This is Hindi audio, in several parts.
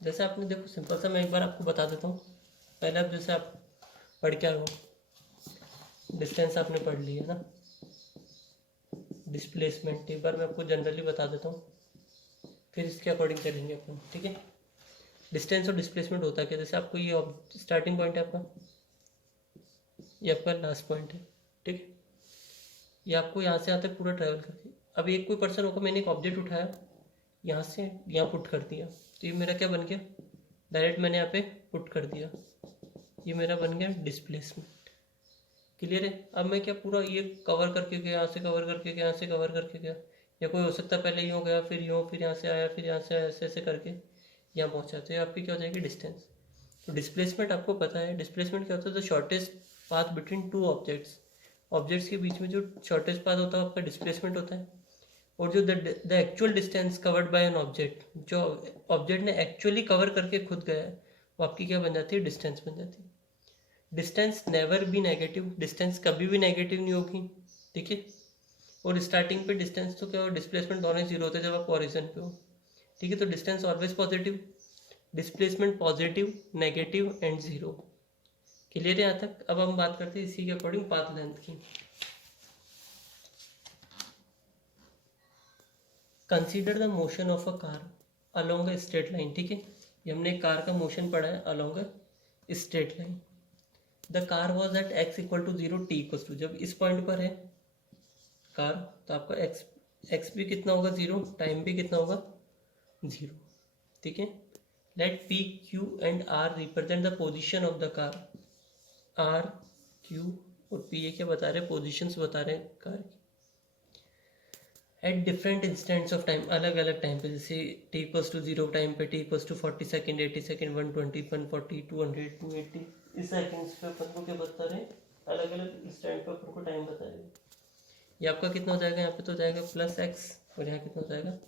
जैसे आपने देखो सिंपल सा मैं एक बार आपको बता देता हूँ। पहले आप जैसे आप पढ़ के आओ, डिस्टेंस आपने पढ़ लिया ना, डिस्प्लेसमेंट एक बार मैं आपको जनरली बता देता हूँ, फिर इसके अकॉर्डिंग चलेंगे अपन, ठीक है। डिस्टेंस और डिस्प्लेसमेंट होता है क्या, जैसे आपको ये स्टार्टिंग पॉइंट है आपका, ये आपका लास्ट पॉइंट है, ठीक है। ये आपको यहाँ से यहाँ तक पूरा ट्रैवल करके, अब एक कोई पर्सन होगा, मैंने एक ऑब्जेक्ट उठाया, यहाँ से यहाँ पुट कर दिया, तो ये मेरा क्या बन गया, डायरेक्ट मैंने यहाँ पे पुट कर दिया, ये मेरा बन गया डिस्प्लेसमेंट। क्लियर है। अब मैं क्या पूरा ये कवर करके गया, यहाँ से कवर करके गया, यहाँ से कवर करके गया, या कोई हो सकता है पहले यूँ गया, फिर यूँ, फिर यहाँ से आया, फिर यहाँ से आया, ऐसे ऐसे करके यहाँ पहुँचा, तो ये आपकी क्या हो जाएगी, डिस्टेंस। तो डिस्प्लेसमेंट आपको पता है, डिस्प्लेसमेंट क्या होता है, the shortest path between two objects, objects के बीच में जो शॉर्टेस्ट पाथ होता है आपका डिस्प्लेसमेंट होता है। और जो the actual distance covered by an object, जो ऑब्जेक्ट ने एक्चुअली कवर करके खुद गया है, वो आपकी क्या बन जाती है, डिस्टेंस बन जाती है। Distance never be negative, distance कभी भी नेगेटिव नहीं होगी, ठीक है। और स्टार्टिंग पे डिस्टेंस तो क्या हो, डिस्प्लेसमेंट दोनों जीरो होते हैं जब आप ओरिजिन पे हो, ठीक है। तो distance always positive, displacement positive, negative and zero. Clear है यहाँ तक। अब हम बात करते हैं इसी के अकॉर्डिंग पाथ लेंथ की। Consider the motion of a car along a straight line, ठीक है। ये हमने कार का मोशन पढ़ा है along a straight line. The car was at x equal to zero, t equal to, जब इस पॉइंट पर है कार, तो आपका एक्स भी कितना होगा, जीरो, टाइम भी कितना होगा, जीरो, ठीक है। Let P Q and R represent the position of the car, R Q और पी ये क्या बता रहे हैं, पोजिशंस बता रहे हैं कार की, at different instants of time, अलग अलग टाइम पे, जैसे T equals to zero time पे T equals to 40 second, 80 second, 120, 140, 200, 280, इस सेकेंड्स पे अपन को क्या बता रहे हैं, अलग अलग इंस्टेंट पे अपन को टाइम बता रहे हैं। ये आपका कितना हो जाएगा, यहाँ पे तो जाएगा प्लस एक्स, और यहाँ कितना हो जाएगा,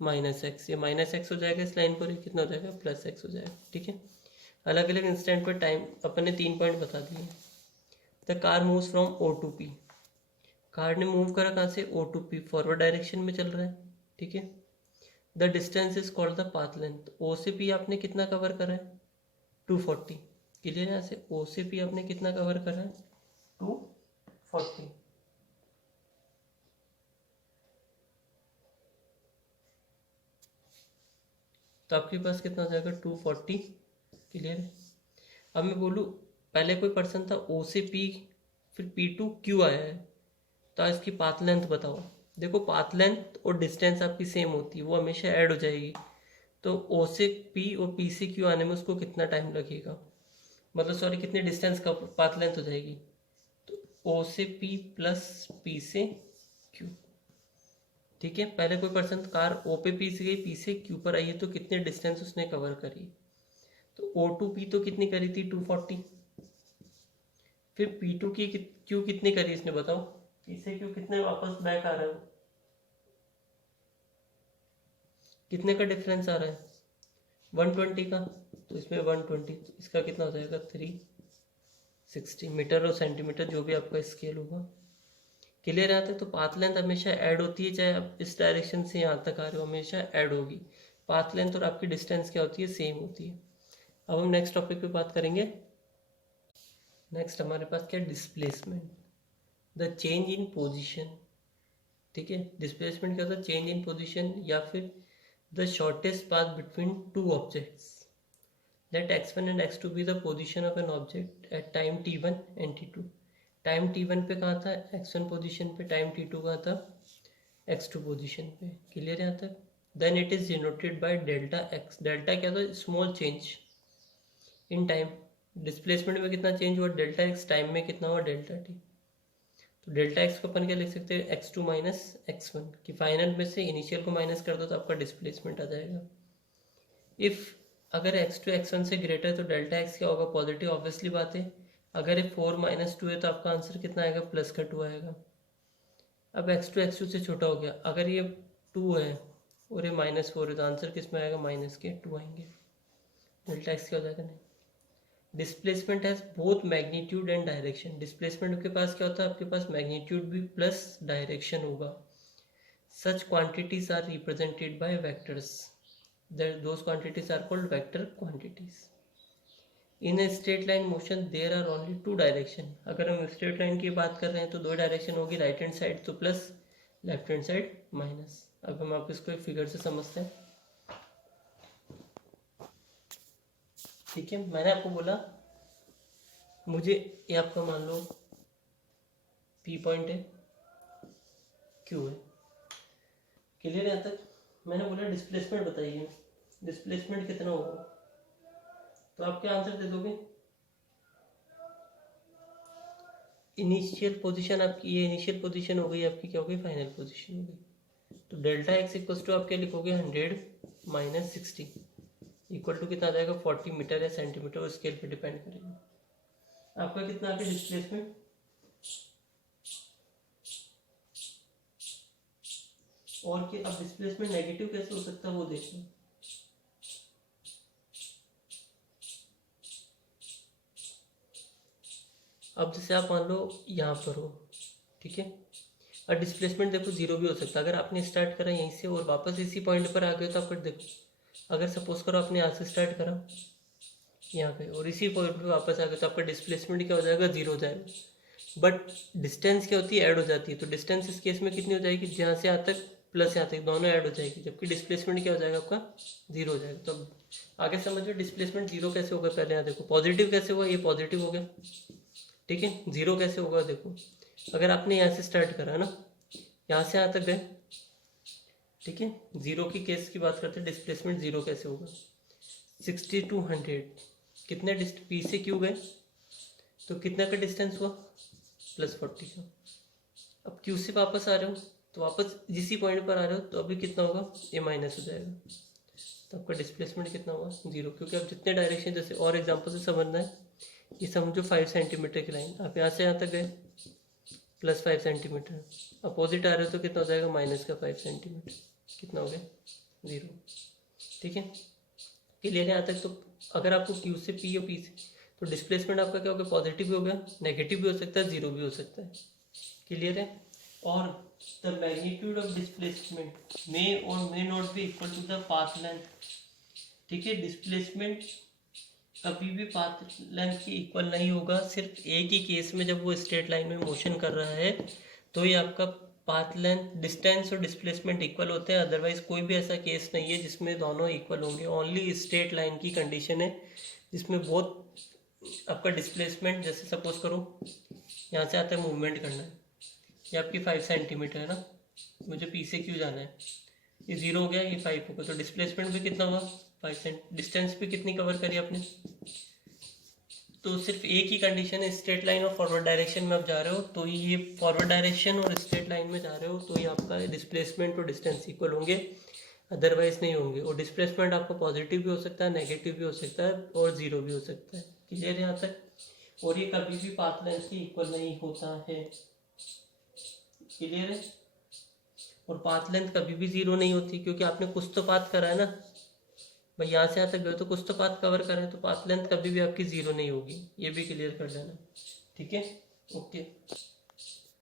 माइनस एक्स। ये माइनस एक्स हो जाएगा इस लाइन पर, ये कितना हो जाएगा, प्लस एक्स हो जाएगा, ठीक है। अलग अलग इंस्टेंट पर टाइम अपन ने 3 पॉइंट बता दिए। The car moves from O to P, car ने मूव करा कहाँ से, O to P, forward direction में चल रहा है, ठीक है। The distance is called the path length, O से पी आपने कितना कवर करा है, 240। क्लियर है। यहाँ से ओ से पी आपने कितना कवर करा है, 240। तो आपके पास कितना हो जाएगा, 240। क्लियर है। अब मैं बोलूँ पहले कोई पर्सन था ओ से पी, फिर पी टू क्यू आया है, तो इसकी पाथ लेंथ बताओ। देखो पाथ लेंथ और डिस्टेंस आपकी सेम होती है, वो हमेशा ऐड हो जाएगी। तो ओ से पी और पी से क्यू आने में उसको कितना टाइम लगेगा, मतलब सॉरी कितने डिस्टेंस का पाथ लेंथ हो जाएगी, तो ओ से पी प्लस पी से क्यू, ठीक है। पहले कोई पर्सन कार ओ पे पी से गई, पी से क्यू पर आई है, तो कितने डिस्टेंस उसने कवर करी, तो ओ टू पी तो कितनी करी थी, 240। फिर पी टू की क्यू कितनी करी इसने बताओ, पी से क्यू कितने वापस बैक आ रहा है, कितने का डिफरेंस आ रहा है, 120 का, तो इसमें 120, तो इसका कितना हो जाएगा, 360 मीटर और सेंटीमीटर जो भी आपका स्केल होगा। क्लियर आता है। तो पाथ लेंथ हमेशा ऐड होती है, चाहे आप इस डायरेक्शन से यहाँ तक आ रहे हो, हमेशा ऐड होगी। पाथ लेंथ और आपकी डिस्टेंस क्या होती है, सेम होती है। अब हम नेक्स्ट टॉपिक पे बात करेंगे। नेक्स्ट हमारे पास क्या, displacement, the change in position, ठीक है। डिस्प्लेसमेंट क्या होता है, चेंज इन पोजिशन, या फिर the shortest path between two objects. Let x1 and x2 be the position of an object at time t1 and t2। Time t1 पे कहाँ था, x1 पोजीशन पे, टाइम t2 कहाँ था, x2 पोजीशन पे। क्लियर है यहाँ तक। Then it is denoted by delta x, delta क्या था, small change in time. Displacement में कितना चेंज हुआ, डेल्टा x, टाइम में कितना हुआ, डेल्टा t। तो डेल्टा x को अपन क्या लिख सकते हैं, x2 माइनस x1, कि फाइनल में से इनिशियल को माइनस कर दो तो आपका डिस्प्लेसमेंट आ जाएगा। इफ़ अगर x2 x1 से ग्रेटर है तो डेल्टा x क्या होगा, पॉजिटिव, ऑब्वियसली बात है। अगर ये 4 माइनस 2 है तो आपका आंसर कितना आएगा, प्लस का 2 आएगा। अब x2 x2 से छोटा हो गया, अगर ये 2 है और ये -4 है तो आंसर किस में आएगा, माइनस के 2 आएंगे। डेल्टा x क्या हो जाएगा, नहीं। Displacement has both magnitude and direction, displacement के पास क्या होता है, आपके पास मैग्नीट्यूड भी प्लस डायरेक्शन होगा। Such quantities are represented by vectors, that those quantities are called vector quantities. In a straight line motion there are only two direction. अगर हम स्ट्रेट लाइन की बात कर रहे हैं तो दो डायरेक्शन होगी, राइट हैंड साइड तो plus, left hand side minus. अब हम आप इसको एक फिगर से समझते हैं. ठीक है, मैंने आपको बोला मुझे ये आपका मान लो P पॉइंट है, Q है. क्लियर है यहाँ तक? मैंने बोला डिस्प्लेसमेंट बताइए, डिस्प्लेसमेंट कितना होगा, तो आप क्या आंसर दे दोगे? इनिशियल पोजीशन आपकी, ये इनिशियल पोजीशन हो गई आपकी, क्या हो गई? फाइनल पोजीशन हो गई. तो डेल्टा एक्स इक्वल टू आप क्या लिखोगे? 100 माइनस 60 इक्वल टू कितना आ जाएगा? 40 मीटर या सेंटीमीटर, और स्केल पे डिपेंड करेगा. आपका कितना आ गया डिस्प्लेसमेंट? और कि अब डिस्प्लेसमेंट नेगेटिव कैसे हो सकता है वो देखो. अब जैसे आप मान लो यहाँ पर हो, ठीक है, और डिस्प्लेसमेंट देखो जीरो भी हो सकता है. अगर आपने स्टार्ट करा यहीं से और वापस इसी पॉइंट पर आ गए तो आप देखो, अगर सपोज करो आपने यहाँ से स्टार्ट करा यहाँ पे और इसी पॉइंट पे वापस आ गए तो आपका डिस्प्लेसमेंट क्या हो जाएगा? जीरो हो जाएगा. बट डिस्टेंस क्या होती है? ऐड हो जाती है. तो डिस्टेंस इस केस में कितनी हो जाएगी? जहाँ से यहाँ तक प्लस यहाँ तक दोनों ऐड हो जाएगी, जबकि डिस्प्लेसमेंट क्या हो जाएगा आपका? जीरो हो जाएगा. तो आगे समझो डिस्प्लेसमेंट जीरो कैसे होगा. पहले यहाँ देखो पॉजिटिव कैसे हुआ, ये पॉजिटिव हो गया, ठीक है. जीरो कैसे होगा देखो, अगर आपने यहाँ से स्टार्ट करा ना, यहाँ से यहाँ तक गए, ठीक है. जीरो की केस की बात करते हैं, डिस्प्लेसमेंट जीरो कैसे होगा? 60 to 100 कितने पी से क्यू गए तो कितना का डिस्टेंस हुआ? +40 का. अब क्यू से वापस आ रहे हो तो वापस जिसी पॉइंट पर आ रहे हो तो अभी कितना होगा? ये माइनस हो जाएगा. तो आपका डिस्प्लेसमेंट कितना होगा? जीरो. क्योंकि आप जितने डायरेक्शन, जैसे और एग्जांपल से समझना है, ये समझो 5 सेंटीमीटर की लाइन, आप यहाँ से यहाँ तक गए +5 सेंटीमीटर, अपोजिट आ रहे हो तो कितना हो जाएगा? -5 सेंटीमीटर. कितना हो गया? जीरो. ठीक है, क्लियर है यहाँ तक? तो अगर आपको क्यू से पी और पी से, तो डिस्प्लेसमेंट आपका क्या हो गया? पॉजिटिव भी हो गया, नेगेटिव भी हो सकता है, जीरो भी हो सकता है. क्लियर है? और the magnitude of displacement may और may not be equal to the path length. ठीक है, डिस्प्लेसमेंट कभी भी पाथ लेंथ के इक्वल नहीं होगा. सिर्फ एक ही केस में, जब वो स्ट्रेट लाइन में मोशन कर रहा है तो ये आपका पाथ लेंथ, डिस्टेंस और डिस्प्लेसमेंट इक्वल होते हैं. अदरवाइज कोई भी ऐसा केस नहीं है जिसमें दोनों इक्वल होंगे. ओनली स्ट्रेट लाइन की कंडीशन है जिसमें बहुत आपका डिस्प्लेसमेंट, जैसे सपोज करो यहाँ से आता है मूवमेंट करना है, ये आपकी 5 सेंटीमीटर है ना, मुझे पी से क्यू जाना है, ये जीरो हो गया, ये 5 होगा, तो डिस्प्लेसमेंट भी कितना हुआ? 5 सेंट. डिस्टेंस भी कितनी कवर करी आपने? तो सिर्फ एक ही कंडीशन है, स्ट्रेट लाइन और फॉरवर्ड डायरेक्शन में आप जा रहे हो तो ये फॉरवर्ड डायरेक्शन और स्ट्रेट लाइन में जा रहे हो तो ये आपका डिस्प्लेसमेंट और डिस्टेंस इक्वल होंगे, अदरवाइज नहीं होंगे. और डिस्प्लेसमेंट आपका पॉजिटिव भी हो सकता है, नेगेटिव भी हो सकता है और जीरो भी हो सकता है. क्लियर है यहाँ तक? और ये कभी भी पाथ लेंथ के इक्वल नहीं होता है. क्लियर है? और पाथ लेंथ कभी भी जीरो नहीं होती, क्योंकि आपने कुछ तो पाथ करा है ना भाई, यहाँ से यहाँ तक गए तो कुछ तो पाथ कवर करें, तो पाथ लेंथ कभी भी आपकी जीरो नहीं होगी. ये भी क्लियर कर लेना. ठीक है, ओके.